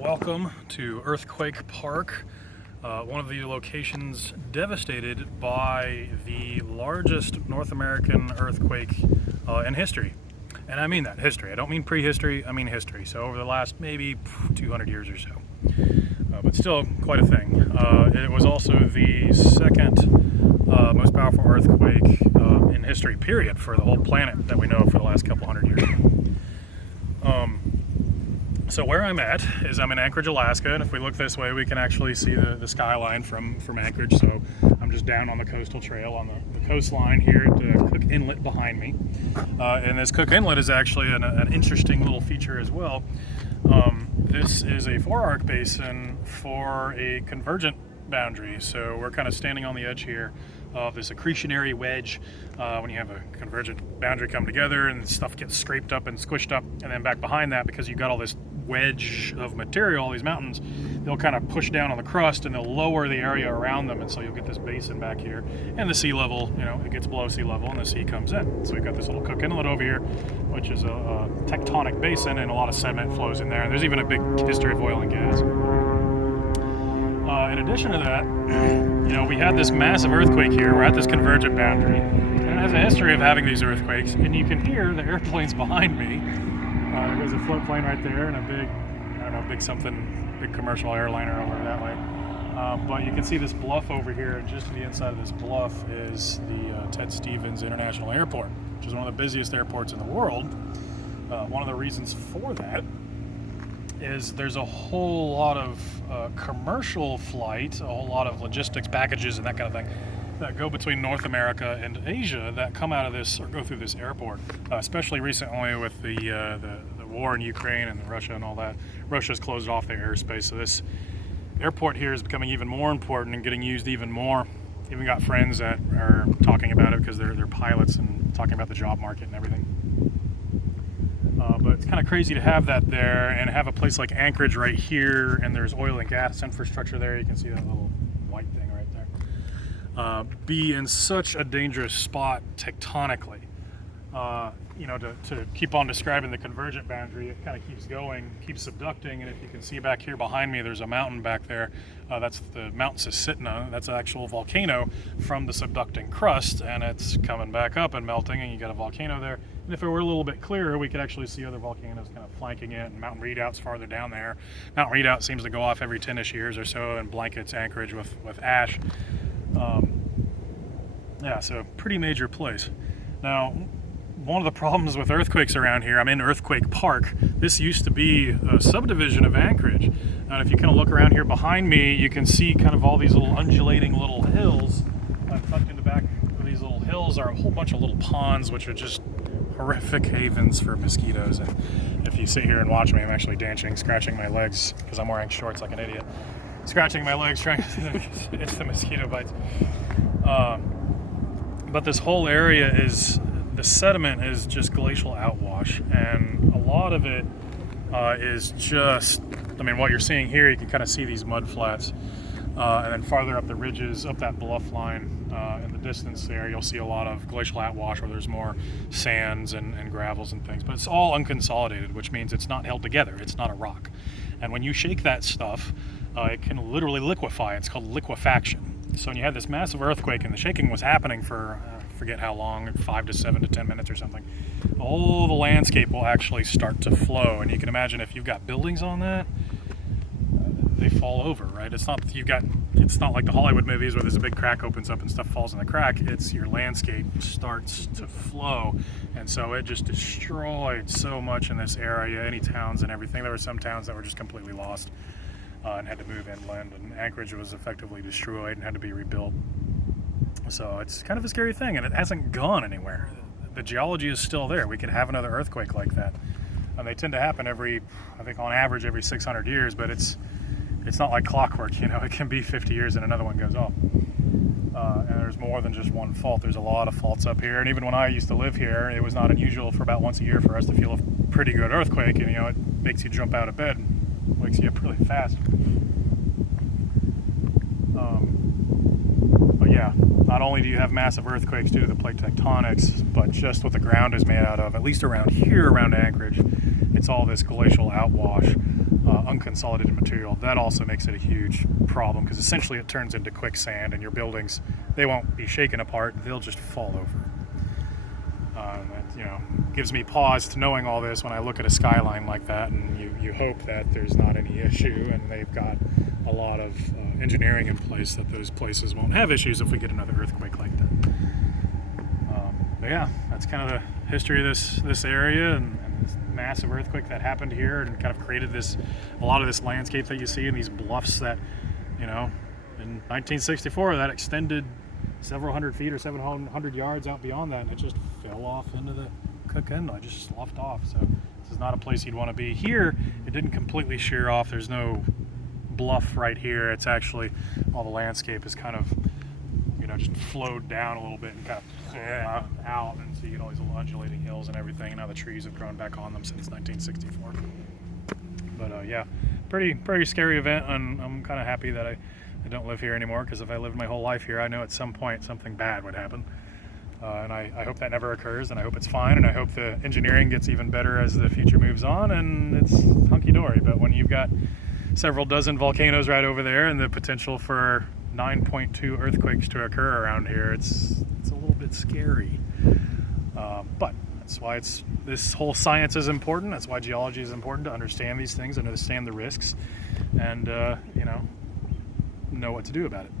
Welcome to Earthquake Park, one of the locations devastated by the largest North American earthquake in history. And I mean that, history. I don't mean prehistory, I mean history. So over the last maybe 200 years or so. But still quite a thing. It was also the second most powerful earthquake in history, period, for the whole planet that we know for the last couple hundred years. So where I'm at is I'm in Anchorage, Alaska, and if we look this way, we can actually see the skyline from Anchorage. So I'm just down on the coastal trail on the coastline here at Cook Inlet behind me. And this Cook Inlet is actually an interesting little feature as well. This is a forearc basin for a convergent boundary. So we're kind of standing on the edge here of this accretionary wedge when you have a convergent boundary come together and stuff gets scraped up and squished up, and then back behind that, because you've got all this wedge of material, these mountains, they'll kind of push down on the crust and they'll lower the area around them, and so you'll get this basin back here, and the sea level, it gets below sea level and the sea comes in. So we've got this little Cook Inlet over here, which is a tectonic basin, and a lot of sediment flows in there, and there's even a big history of oil and gas. In addition to that, we had this massive earthquake here. We're at this convergent boundary, and it has a history of having these earthquakes, and you can hear the airplanes behind me. There's a float plane right there and a big commercial airliner over that way. But you can see this bluff over here, and just to the inside of this bluff is the Ted Stevens International Airport, which is one of the busiest airports in the world. One of the reasons for that is there's a whole lot of commercial flight, a whole lot of logistics packages and that kind of thing that go between North America and Asia that come out of this or go through this airport, especially recently with the war in Ukraine and Russia and all that. Russia's closed off their airspace, so this airport here is becoming even more important and getting used even more. Even got friends that are talking about it because they're pilots and talking about the job market and everything. But it's kind of crazy to have that there and have a place like Anchorage right here, and there's oil and gas infrastructure there. You can see that little white thing right there. Be in such a dangerous spot tectonically. To keep on describing the convergent boundary, it kind of keeps going, keeps subducting, and if you can see back here behind me, there's a mountain back there. That's the Mount Susitna. That's an actual volcano from the subducting crust, and it's coming back up and melting, and you got a volcano there. And if it were a little bit clearer, we could actually see other volcanoes kind of flanking it, and Mountain Redoubt's farther down there. Mountain Redoubt seems to go off every 10-ish years or so and blankets Anchorage with ash. So pretty major place. Now, one of the problems with earthquakes around here, I'm in Earthquake Park. This used to be a subdivision of Anchorage. And if you kind of look around here behind me, you can see kind of all these little undulating little hills. Tucked in the back of these little hills are a whole bunch of little ponds, which are just horrific havens for mosquitoes. And if you sit here and watch me, I'm actually dancing, scratching my legs because I'm wearing shorts like an idiot. Scratching my legs, trying to it's the mosquito bites. But this whole area the sediment is just glacial outwash, and a lot of it is just, what you're seeing here, you can kind of see these mud flats, and then farther up the ridges, up that bluff line, in the distance there, you'll see a lot of glacial outwash where there's more sands and gravels and things, but it's all unconsolidated, which means it's not held together, it's not a rock. And when you shake that stuff, it can literally liquefy. It's called liquefaction. So when you had this massive earthquake and the shaking was happening for forget how long, 5 to 7 to 10 minutes or something, all the landscape will actually start to flow. And you can imagine if you've got buildings on that, they fall over, right? It's not like the Hollywood movies where there's a big crack opens up and stuff falls in the crack. It's your landscape starts to flow, and so it just destroyed so much in this area, any towns and everything. There were some towns that were just completely lost and had to move inland, and Anchorage was effectively destroyed and had to be rebuilt. So it's kind of a scary thing, and it hasn't gone anywhere. The geology is still there. We could have another earthquake like that, and they tend to happen on average every 600 years, but it's not like clockwork. It can be 50 years and another one goes off. And there's more than just one fault. There's a lot of faults up here, and even when I used to live here, it was not unusual for about once a year for us to feel a pretty good earthquake, and it makes you jump out of bed and wakes you up really fast. But yeah, not only do you have massive earthquakes due to the plate tectonics, but just what the ground is made out of, at least around here, around Anchorage, it's all this glacial outwash, consolidated material, that also makes it a huge problem, because essentially it turns into quicksand, and your buildings, they won't be shaken apart, they'll just fall over. That, you know, gives me pause to knowing all this when I look at a skyline like that, and you hope that there's not any issue, and they've got a lot of engineering in place that those places won't have issues if we get another earthquake like that. But yeah, that's kind of the history of this area, and this massive earthquake that happened here and kind of created a lot of this landscape that you see, and these bluffs that, you know, in 1964 that extended several hundred feet or 700 yards out beyond that, and it just fell off into the Cookendall. It just sloughed off. So this is not a place you'd want to be. Here, it didn't completely shear off. There's no bluff right here. It's actually, all the landscape is kind of, you know, just flowed down a little bit and kind of out, and so you get all these little undulating hills and everything. And now the trees have grown back on them since 1964. But yeah, pretty scary event, and I'm kind of happy that I don't live here anymore, because if I lived my whole life here, I know at some point something bad would happen. And I hope that never occurs, and I hope it's fine, and I hope the engineering gets even better as the future moves on, and it's hunky-dory. But when you've got several dozen volcanoes right over there and the potential for 9.2 earthquakes to occur around here, it's a little bit scary. But that's why this whole science is important. That's why geology is important, to understand these things, understand the risks, and you know what to do about it.